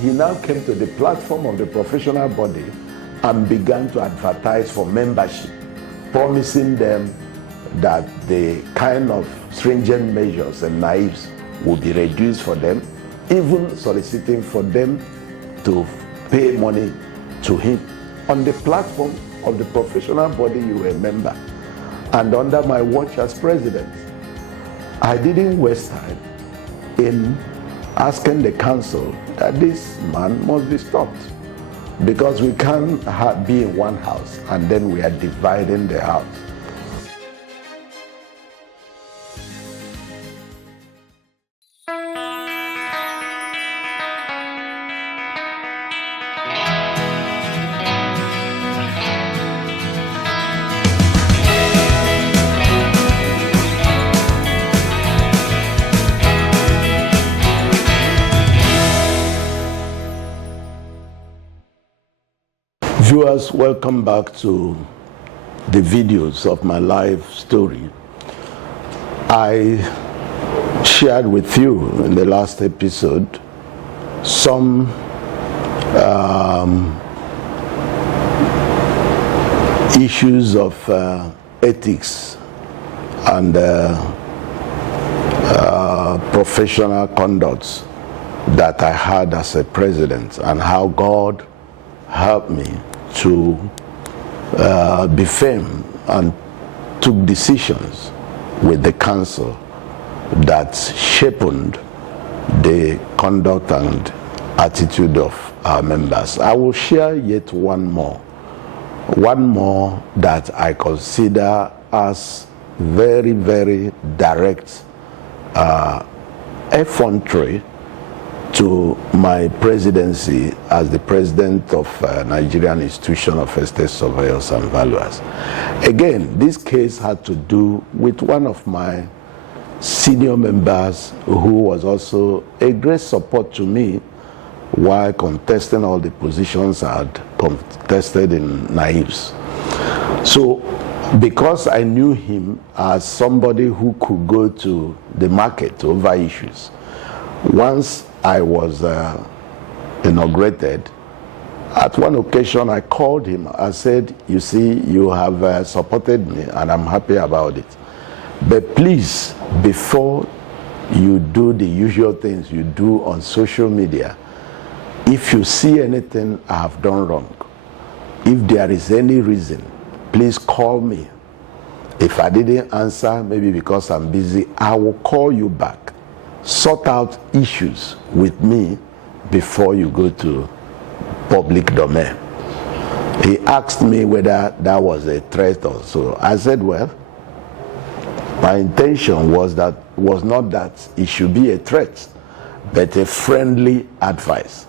he now came to the platform of the professional body and began to advertise for membership, promising them that the kind of stringent measures and knives would be reduced for them, even soliciting for them to pay money to him. On the platform of the professional body you were a member, and under my watch as president, I didn't waste time in asking the council that this man must be stopped, because we can't be in one house and then we are dividing the house. Viewers, welcome back to the videos of my life story. I shared with you in the last episode some issues of ethics and professional conduct that I had as a president, and how God helped me to be firm and took decisions with the council that shaped the conduct and attitude of our members. I will share yet one more that I consider as very, very direct effrontery to my presidency as the president of Nigerian Institution of Estate Surveyors and Valuers. Again, this case had to do with one of my senior members who was also a great support to me while contesting all the positions I had contested in Naives. So, because I knew him as somebody who could go to the market over issues, once I was inaugurated, at one occasion I called him. I said, you see, you have supported me and I'm happy about it. But please, before you do the usual things you do on social media, if you see anything I have done wrong, if there is any reason, please call me. If I didn't answer, maybe because I'm busy, I will call you back. Sort out issues with me before you go to public domain. He asked me whether that was a threat or so. I said, well, my intention was not that it should be a threat, but a friendly advice,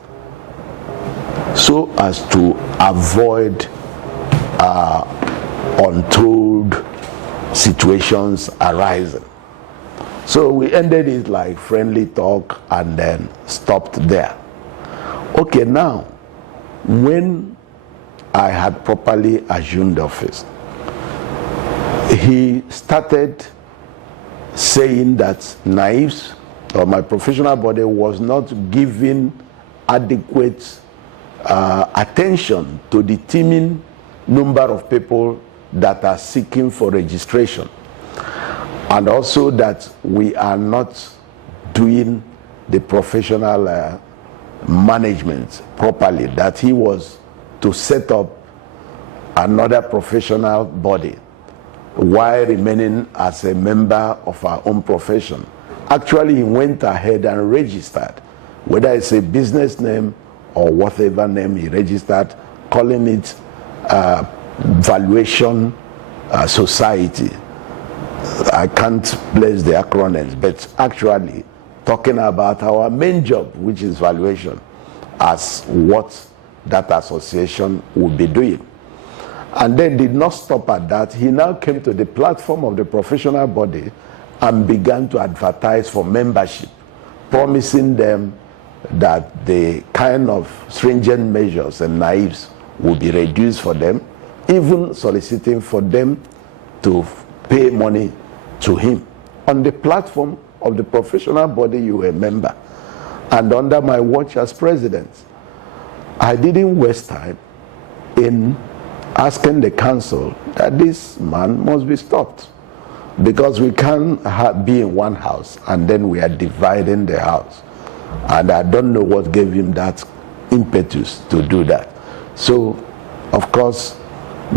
so as to avoid untold situations arising. So we ended it like friendly talk and then stopped there. Okay, now, when I had properly assumed office, he started saying that Naives, or my professional body, was not giving adequate attention to the teeming number of people that are seeking for registration. And also that we are not doing the professional management properly, that he was to set up another professional body while remaining as a member of our own profession. Actually, he went ahead and registered, whether it's a business name or whatever name he registered, calling it Valuation Society. I can't place the acronyms, but actually talking about our main job, which is valuation, as what that association would be doing. And then did not stop at that. He now came to the platform of the professional body and began to advertise for membership, promising them that the kind of stringent measures and knives would be reduced for them, even soliciting for them to pay money to him on the platform of the professional body you were a member. and under my watch as president. I didn't waste time in asking the council that this man must be stopped, because we can't be in one house and then we are dividing the house. And I don't know what gave him that impetus to do that. So, of course,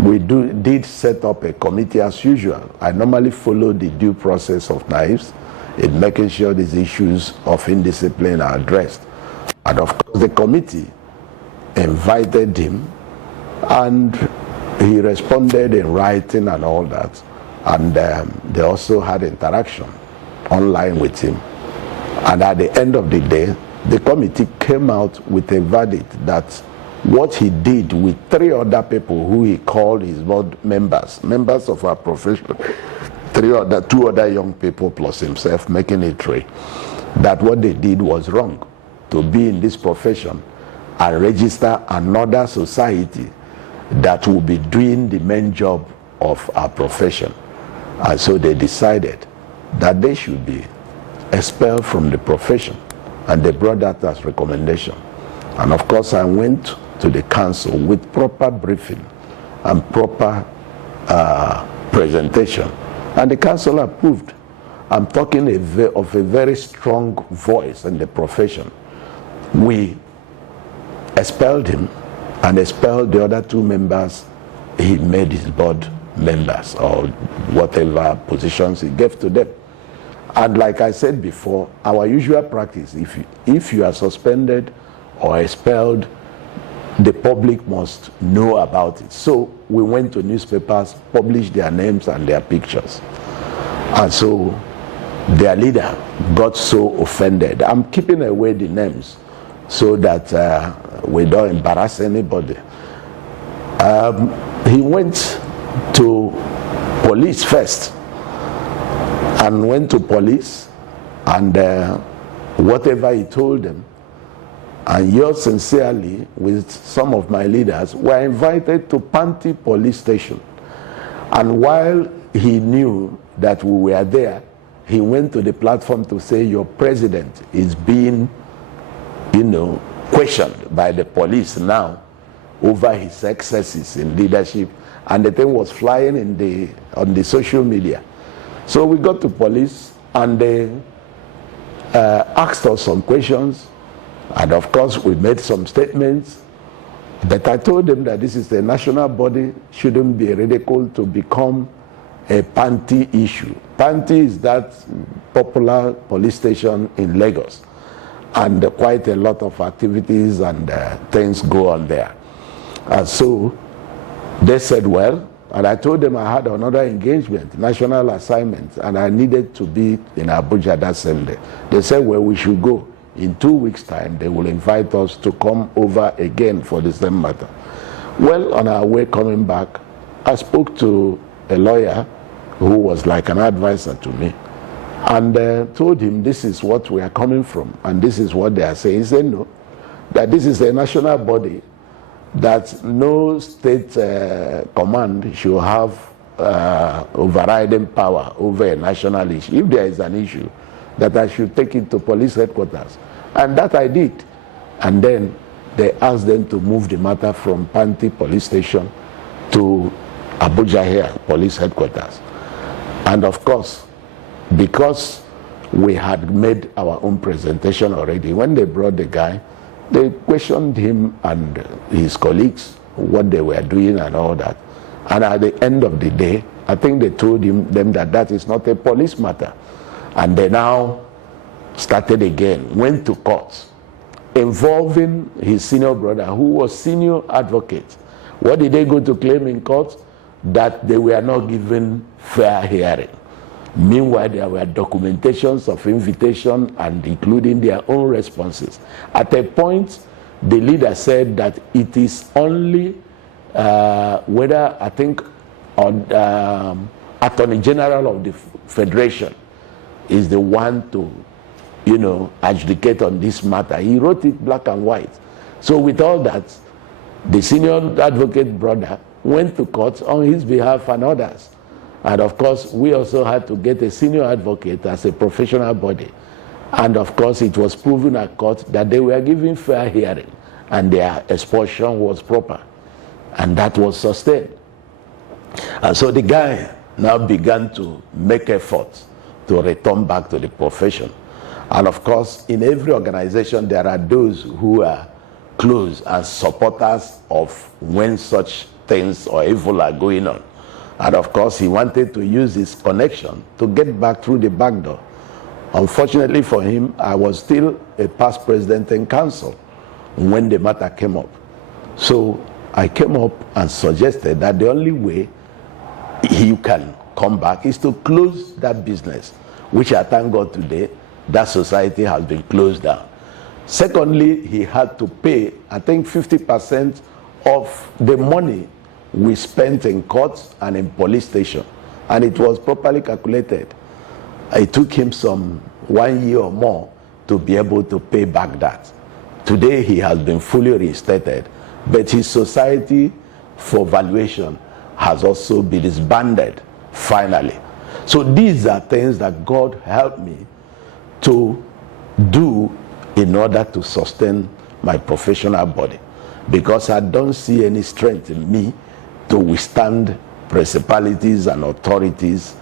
we did set up a committee as usual. I normally follow the due process of knives in making sure these issues of indiscipline are addressed. And of course, the committee invited him, and he responded in writing and all that. And they also had interaction online with him. And at the end of the day, the committee came out with a verdict that what he did with 3 other people who he called his board members of our profession, 2 other young people plus himself, making it 3, that what they did was wrong. To be in this profession and register another society that will be doing the main job of our profession. And so they decided that they should be expelled from the profession, and they brought that as recommendation. And of course, I went to the council with proper briefing and proper presentation, and the council approved. I'm talking of a very strong voice in the profession. We expelled him and expelled the other 2 members he made his board members, or whatever positions he gave to them. And like I said before, our usual practice, if you are suspended or expelled, the public must know about it. So we went to newspapers, published their names and their pictures. And so their leader got so offended. I'm keeping away the names so that we don't embarrass anybody. He went to police first, and went to police, and whatever he told them, and yours sincerely with some of my leaders were invited to Panti police station. And while he knew that we were there, he went to the platform to say, your president is being, questioned by the police now over his excesses in leadership, and the thing was flying on the social media. So we got to police, and they asked us some questions, and of course we made some statements. But I told them that this is a national body, shouldn't be ridiculed to become a Panti issue. Panti is that popular police station in Lagos, and quite a lot of activities and things go on there. So they said, well, and I told them I had another engagement, national assignment, and I needed to be in Abuja that same day. They said, well, we should go. In 2 weeks' time, they will invite us to come over again for the same matter. Well, on our way coming back, I spoke to a lawyer who was like an advisor to me, and told him this is what we are coming from, and this is what they are saying. He said, no, that this is a national body, that no state command should have overriding power over a national issue. If there is an issue, that I should take it to police headquarters. And that I did. And then they asked them to move the matter from Panti police station to Abuja here, police headquarters. And of course, because we had made our own presentation already, when they brought the guy, they questioned him and his colleagues, what they were doing and all that. And at the end of the day, I think they told them that that is not a police matter. And they now started again, went to court, involving his senior brother, who was senior advocate. What did they go to claim in court? That they were not given fair hearing. Meanwhile, there were documentations of invitation and including their own responses. At a point, the leader said that it is only whether, I think, Attorney General of the Federation is the one to, adjudicate on this matter. He wrote it black and white. So with all that, the senior advocate brother went to court on his behalf and others. And of course, we also had to get a senior advocate as a professional body. And of course, it was proven at court that they were given fair hearing and their expulsion was proper. And that was sustained. And so the guy now began to make efforts to return back to the profession. And of course, in every organization, there are those who are close and supporters of when such things or evil are going on. And of course, he wanted to use his connection to get back through the back door. Unfortunately for him, I was still a past president in council when the matter came up. So I came up and suggested that the only way he can come back is to close that business, which I thank God today, that society has been closed down. Secondly, he had to pay, I think, 50% of the money we spent in courts and in police station. And it was properly calculated. It took him some 1 year or more to be able to pay back that. Today, he has been fully reinstated, but his society for valuation has also been disbanded, finally. So these are things that God helped me to do in order to sustain my professional body, because I don't see any strength in me to withstand principalities and authorities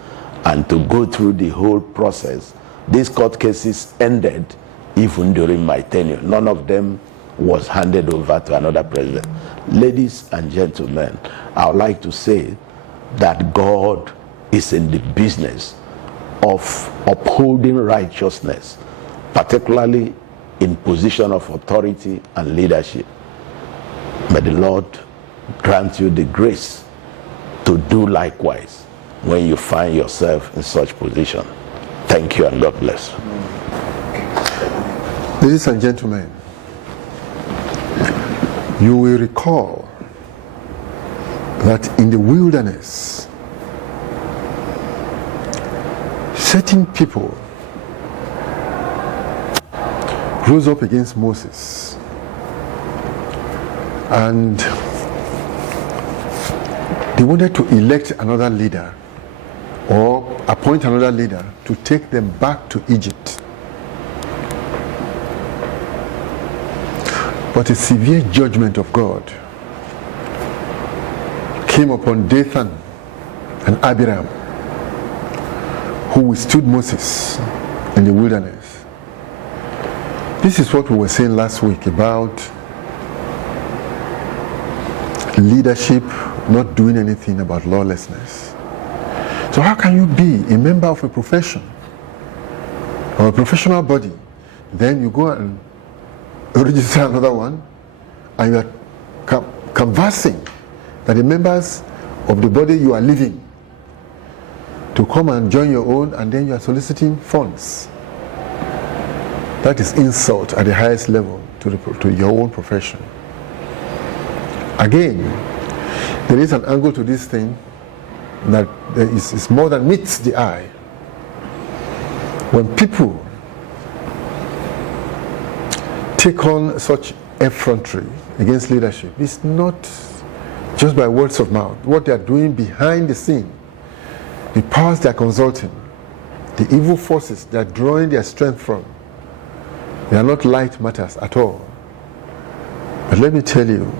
and to go through the whole process. These court cases ended even during my tenure. None of them was handed over to another president. Ladies and gentlemen, I would like to say that God is in the business of upholding righteousness, particularly in position of authority and leadership. May the Lord grant you the grace to do likewise when you find yourself in such position. Thank you and God bless. Ladies and gentlemen, you will recall that in the wilderness, certain people rose up against Moses, and they wanted to elect another leader or appoint another leader to take them back to Egypt. But a severe judgment of God came upon Dathan and Abiram, who withstood Moses in the wilderness. This is what we were saying last week about leadership not doing anything about lawlessness. So how can you be a member of a profession or a professional body, then you go and register another one, and you are canvassing that the members of the body you are leaving to come and join your own, and then you are soliciting funds? That is insult at the highest level to your own profession. Again, there is an angle to this thing that is more than meets the eye. When people take on such effrontery against leadership, it's not just by words of mouth. What they are doing behind the scene, the powers they are consulting, the evil forces they are drawing their strength from, they are not light matters at all. But let me tell you,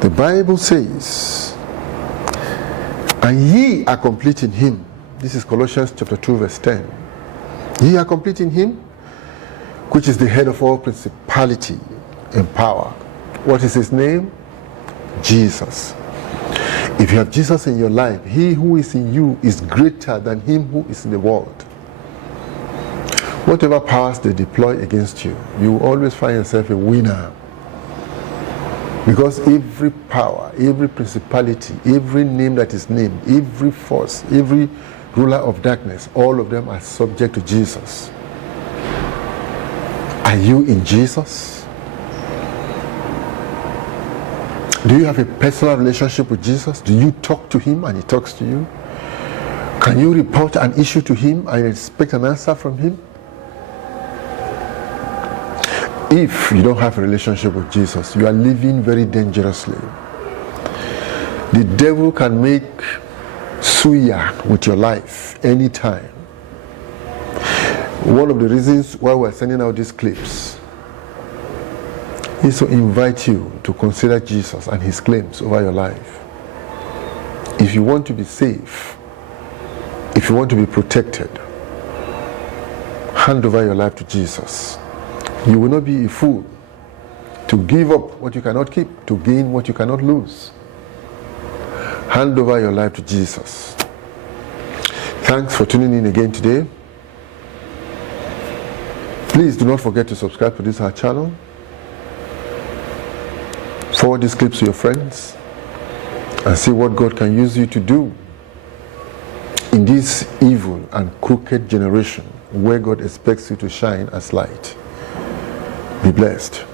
the Bible says, and ye are complete in him. This is Colossians chapter 2 verse 10. Ye are complete in him, which is the head of all principality and power. What is his name? Jesus. If you have Jesus in your life, he who is in you is greater than him who is in the world. Whatever powers they deploy against you, you will always find yourself a winner. Because every power, every principality, every name that is named, every force, every ruler of darkness, all of them are subject to Jesus. Are you in Jesus? Do you have a personal relationship with Jesus? Do you talk to him and he talks to you? Can you report an issue to him and expect an answer from him? If you don't have a relationship with Jesus, you are living very dangerously. The devil can make suya with your life anytime. One of the reasons why we're sending out these clips is to invite you to consider Jesus and his claims over your life. If you want to be safe, if you want to be protected, hand over your life to Jesus. You will not be a fool to give up what you cannot keep, to gain what you cannot lose. Hand over your life to Jesus. Thanks for tuning in again today. Please do not forget to subscribe to this our channel. Forward these clips to your friends and see what God can use you to do in this evil and crooked generation where God expects you to shine as light. Be blessed.